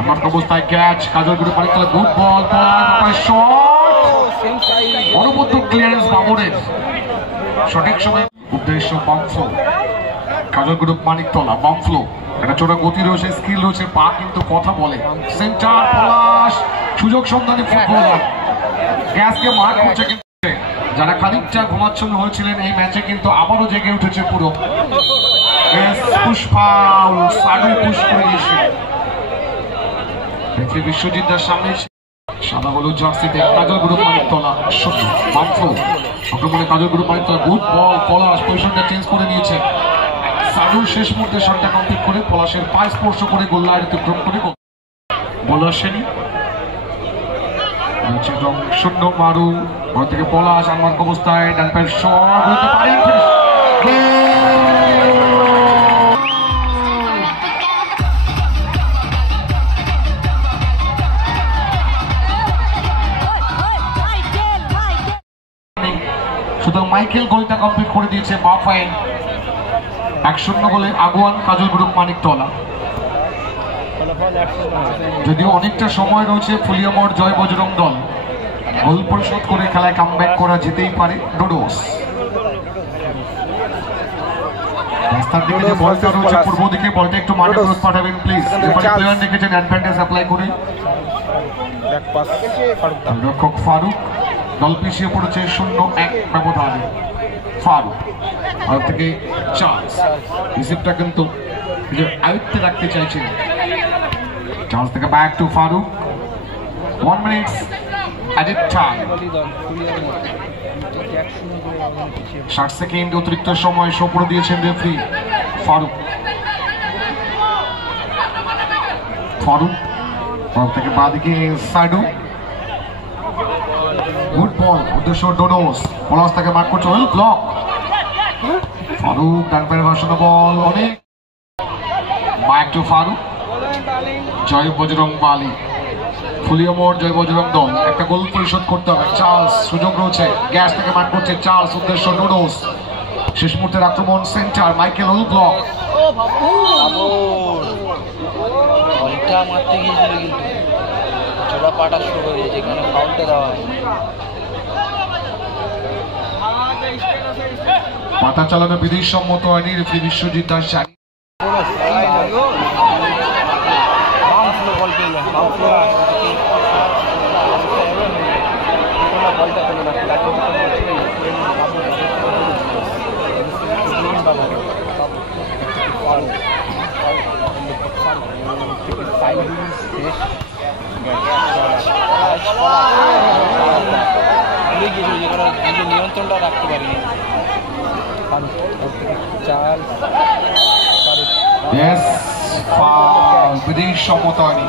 আমার অবস্থায় catch Kajal group Maniktala good ball shot অনুবদ্ধ ক্লিয়ারেন্স বাবরের সঠিক সময় উদ্দেশ্য বামফ্লো কাজল গ্রুপ মানিকতলা বামফ্লো একটা ছোট গতি রয়েছে স্কিল রয়েছে পা কিন্তু কথা বলে সেন্টার পলাশ সুযোগ সন্ধানী ফুটবলার গ্যাসকে মার্ক করছে কিন্তু যারা খানিকটা ঘুমাচ্ছন্ন হয়েছিলেন এই ম্যাচে কিন্তু আবারও জেগে উঠেছে পুরো বিশ্বজিৎ দার সামনে সাদা হলুদ জার্সিতে কাজল গ্রুপ মানিকতলা আক্রমণে কাজল গ্রুপ মানিকতলা গুড বল পলাশ পজিশনটা চেঞ্জ করে নিয়েছে সাডুর শেষ মুহূর্তে শটটা কমপ্লিট করে পলাশের পায়ে স্পর্শ করে গোল লাইন অতিক্রম করে বল আসেনি শূন্য মারু ঘর থেকে পলাশ আমার অবস্থায় ডান পায়ের শট হতে পারে সুতরাং মাইকেল গোলটা কমপ্লিট করে দিয়েছে বা পায়ে 1-0 গোলে আগুয়ান কাজল গ্রুপ মানিকতলা যদিও অনেকটা সময় রয়েছে ফুলিয়ামোড় জয় বজরং দল গোল পরিশোধ করে খেলায় কামব্যাক করা যেতেই পারে ডোডোস রাস্তার দিকে যে বলটা রয়েছে পূর্ব দিকে বলটা একটু মাঠে ক্রস পাঠাবেন প্লিজ এবারে প্লেয়ার দেখেছেন অ্যাডভান্টেজ অ্যাপ্লাই করে রক্ষক ফারুক দল পিছিয়ে পড়েছে 0-1 ব্যবধানে ফারুক আর থেকে চার্লস রিসিভটা কিন্তু আয়ত্তে রাখতে চাইছেন চার্লস থেকে back to Faruk 1 minute added time 60 second অতিরিক্ত সময় শো করে দিয়েছেন রেফারি ফারুক থেকে বাদিকে সাইডু গুড বল উদ্দেশ্য ডোডোস পলাশ তাকে মার্ক করছে ওয়েল ব্লক ফারুক ডান পায়ের ভাষণ বল অনেক ব্যাক টু ফারুক জয় বজরং বালি ফুলিয়ামোড় জয় বজরং দল একটা গোল পরিশোধ করতে হবে চার্লস সুযোগ রয়েছে গ্যাস থেকে মার্ক করছে চার্লস উদ্দেশ্য ডোডোস শেষ মুহূর্তের আক্রমণ সেন্টার মাইকেল ওয়েল ব্লক মারতে গিয়েছিল কিন্তু চোরা পাটা শুরু হয়ে গেছে এখানে ফাউলটা দেওয়া হয় পাতা চালানো বিধি সম্মত হয়নি রেফারি বিশ্বজিৎ দাস জানি নিয়ন্ত্রণটা রাখতে পারিনি বিধি সম্মত হয়নি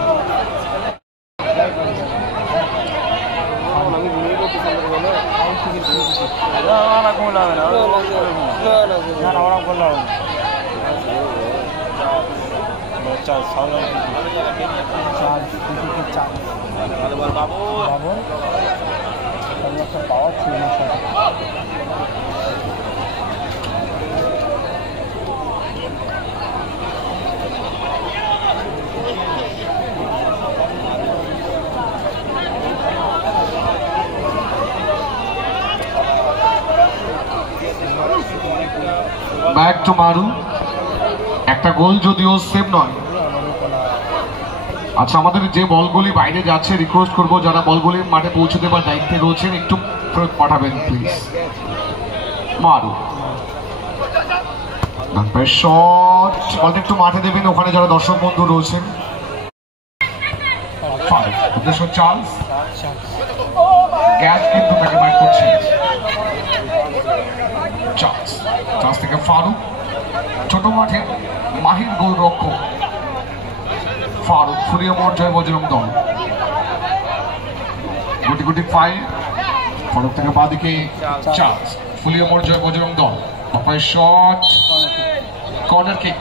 পাওয়ার ছিল ব্যাক টু মারু একটা গোল যদিও সেভ নয় আচ্ছা আমাদের যে বলগুলি বাইরে যাচ্ছে রিকোয়েস্ট করবো যারা বলগুলি মাঠে পৌঁছে দেবার দায়িত্বে রয়েছেন একটু ফেরত পাঠাবেন প্লিজ মারু শট বলটা একটু মাঠে দেবেন ওখানে যারা দর্শক বন্ধু রয়েছেন চার্লস গ্যাস কিন্তু তাকে ব্যাক করছে চার্লস থেকে ফারুক ছোট মাঠে মাহির গোল রক্ষক ফারুক ফুলিয়ামোড় জয় বজরং দল গুটি গুটি ফাইল ফারুক থেকে বাদিকে চার্লস ফুলিয়ামোড় জয় বজরং দল বাপায় শট কর্নার কিক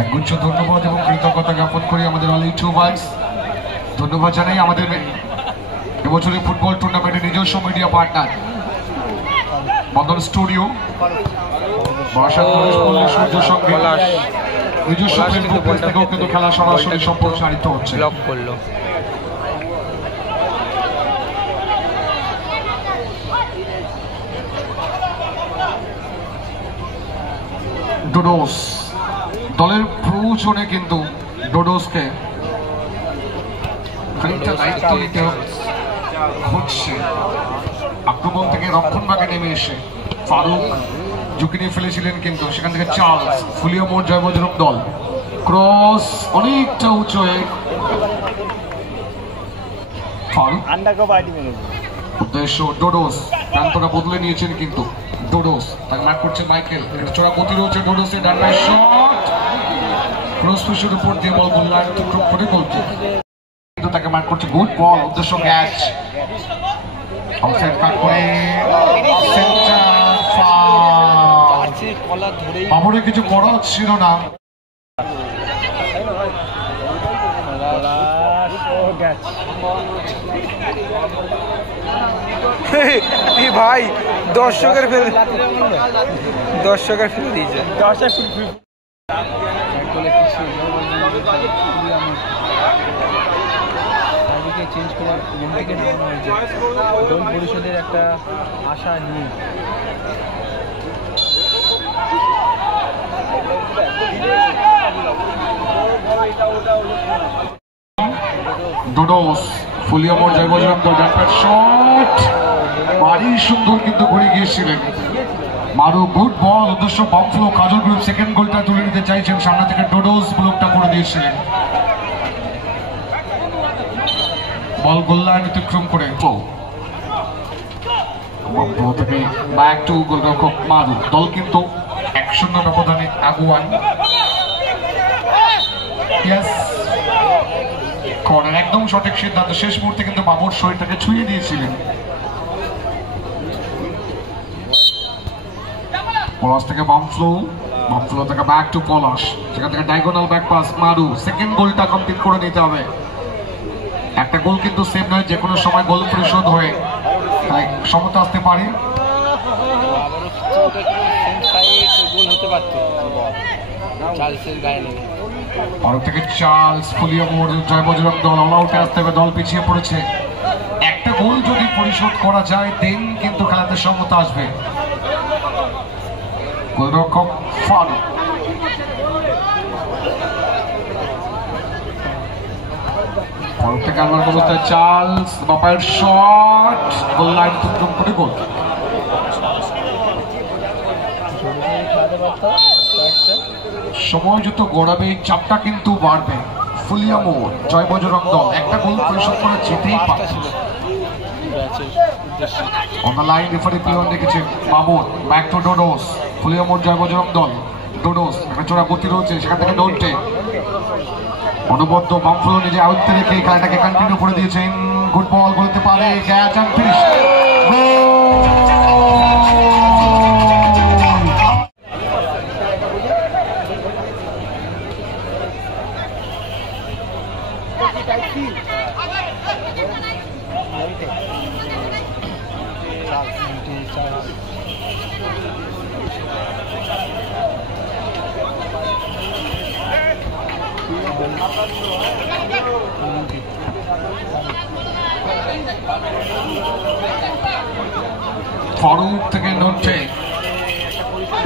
একগুচ্ছ ধন্যবাদ এবং কৃতজ্ঞতা জ্ঞাপন করি আমাদের অল ইউটিউবার্স ধন্যবাদ জানাই আমাদের এবছরের ফুটবল টুর্নামেন্টের নিজস্ব মিডিয়া পার্টনার বন্দর স্টুডিও সূর্য সঙ্গে নিজস্ব ফেসবুক পেজ থেকেও কিন্তু খেলা সরাসরি সম্প্রচারিত হচ্ছে। ব্লক করলো। ডোডোস দলের প্রয়োজনে কিন্তু ডোডোসকে খানিকটা দায়িত্ব নিতে হচ্ছে। আক্রমণ থেকে রক্ষণভাগে নেমে এসে ফারুক ঝুঁকি নিয়ে ফেলেছিলেন, কিন্তু সেখান থেকে চার্লস ফুলিও মোড় জয় বজরং দল ক্রস অনেকটা উঁচু হয়ে ফারুক উদ্দেশ্য ডোডোস প্রান্তটা বদলে নিয়েছেন, কিন্তু ডোডোস তাকে মার্ক করছে মাইকেল। এটা চড়া গতি রয়েছে ডোডোসের ডান পায়ের শট ক্রস পুশের উপর দিয়ে বল গোললাইন অতিক্রম করে গোলকি, কিন্তু তাকে মার্ক করছে গুড বল উদ্দেশ্য ক্যাচ অফসাইড কাট করে সেন্টার ফাউল। বাবরের কিছু বড় ছিল না। ভাই দর্শকের ফেলে দিয়েছে। চেঞ্জ করার মন থেকে নেওয়া হয়েছে দল পরিষদের একটা আশা নিয়ে। ডোডোস ফুলিও মোড় জয় বজরং দল ডান পায়ের শট ভারী সুন্দর, কিন্তু ঘুরে গিয়েছিলেন মারু গুড বল উদ্দেশ্য বামফ্লো। কাজল গ্রুপ সেকেন্ড গোলটা তুলে নিতে চাইছেন, সামনে থেকে ডোডোস ব্লকটা করে দিয়েছিলেন। বল গোললাইন অতিক্রম করে থেকে ব্যাক টু গোলরক্ষক মারু। দল কিন্তু 1-0 ব্যবধানে আগুয়ান। কর্নার একদম সঠিক সিদ্ধান্ত, শেষ মুহূর্তে কিন্তু বাবর শরীরটাকে ছুঁয়ে দিয়েছিলেন। পলাশ থেকে বামফ্লো থেকে ব্যাক টু পলাশ, সেখান থেকে ডায়াগোনাল ব্যাক পাস মারু। সেকেন্ড গোলটা কমপ্লিট করে নিতে হবে। একটা গোল কিন্তু সেভ নয়, যে কোনো সময় গোল পরিশোধ হয়ে সমতা আসতে পারে। ভারত থেকে চার্লস ফুলিও মোড় জয় বজরং দল অল আউটে আসতে হবে, দল পিছিয়ে পড়েছে। একটা গোল যদি পরিশোধ করা যায় দেন কিন্তু খেলাতে সমতা আসবে। গোলরক্ষক ফারুক থেকে আমার অবস্থায় চার্লস বাপায়ের শট গোল লাইন অতিক্রম করে গোল। সময় যত গড়াবে চাপটা কিন্তু বাড়বে। ফুলিও মোড় জয় বজরং দল একটা গোল পরিশোধ করে যেতেই পারছিল। On the line referee peon রেখেছেন বাবর। ব্যাক টু ডোডোস ফুলিও মোড় জয় বজরং দল। ডোডোস একটা চোরা গতি রয়েছে, সেখান থেকে ডোন্টে অনবদ্য বামফ্লো নিজে আয়ত্তে রেখে খেলাটাকে কন্টিনিউ করে দিয়েছেন। গুড বল বলতে পারে ক্যাচ অ্যান্ড ফিনিশ। ফারুক থেকে নোটে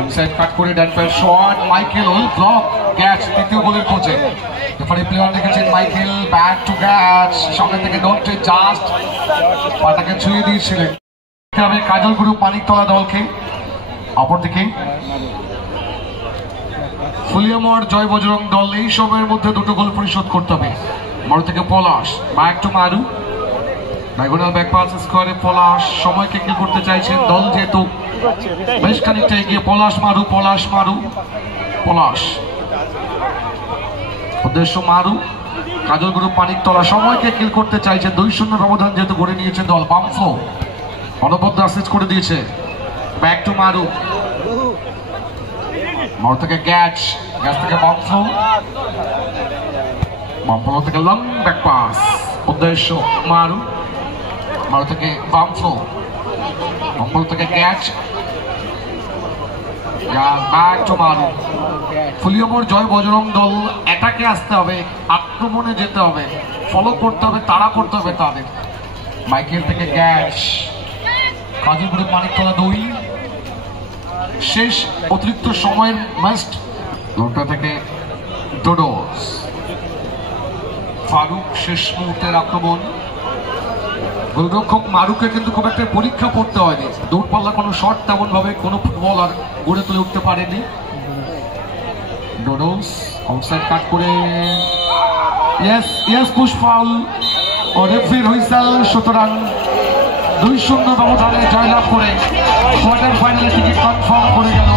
ইনসাইড কাট করে ডান পায়ের শট মাইকেল ব্লক ক্যাচ তৃতীয় গোলের খোঁজে। রেফারি প্লেয়ার দেখেছেন মাইকেল ব্যাক টু ক্যাচ, সামনে থেকে নোটে জাস্ট পাটাকে ছুঁয়ে দিয়েছিলেন। কাজল গ্রুপ মানিকতলা দলকে, অপরদিকে ফুলিও মোড় জয় বজরং দল এই সময়ের মধ্যে দুটো গোল পরিশোধ করতে হবে। মারু থেকে Palash back to Maru, diagonal back pass স্কোয়ারে পলাশ সময়কে কি করতে চাইছেন দল যেহেতু বেশ খানিকটা এগিয়ে। পলাশ মারু উদ্দেশ্য মারু। কাজল গ্রুপ মানিকতলা সময়কে কিল করতে চাইছে, 2-0 ব্যবধান যেহেতু গড়ে নিয়েছে দল। বামফ্লো অনবদ্য অ্যাসিস্ট করে দিয়েছে। ব্যাক টু মারু থেকে গ্যাচ থেকে বামফ্লো থেকে লং ব্যাক পাস উদ্দেশ্য মারু থেকে বামফ্লো থেকে গ্যাচ ব্যাক টু মারু ফুলিয়মোর জয় বজরং দল অ্যাটাকে আসতে হবে, আক্রমণে যেতে হবে, ফলো করতে হবে, তাড়া করতে হবে তাদের। মাইকেল থেকে গ্যাস, কাজল গ্রুপ মানিকতলা 2, শেষ অতিরিক্ত সময়ের মাস্ট দুটা থেকে ডোডোস। ফারুক শেষ মুহূর্তের আক্রমণ। গোলরক্ষক মারুকে কিন্তু খুব একটা পরীক্ষা করতে হয়নি, দৌড়পাল্লা কোনো শট তেমন ভাবে কোনো ফুটবলার গড়ে তুলে উঠতে পারেনি। ডোডোস আউটসাইড কাট করে ইয়েস পুশ ফাউল ও রেফারির হুইসেল। সুতরাং 2-0 ব্যবধানে জয়লাভ করে কোয়ার্টার ফাইনালে টিকিট কনফার্ম করে গেল।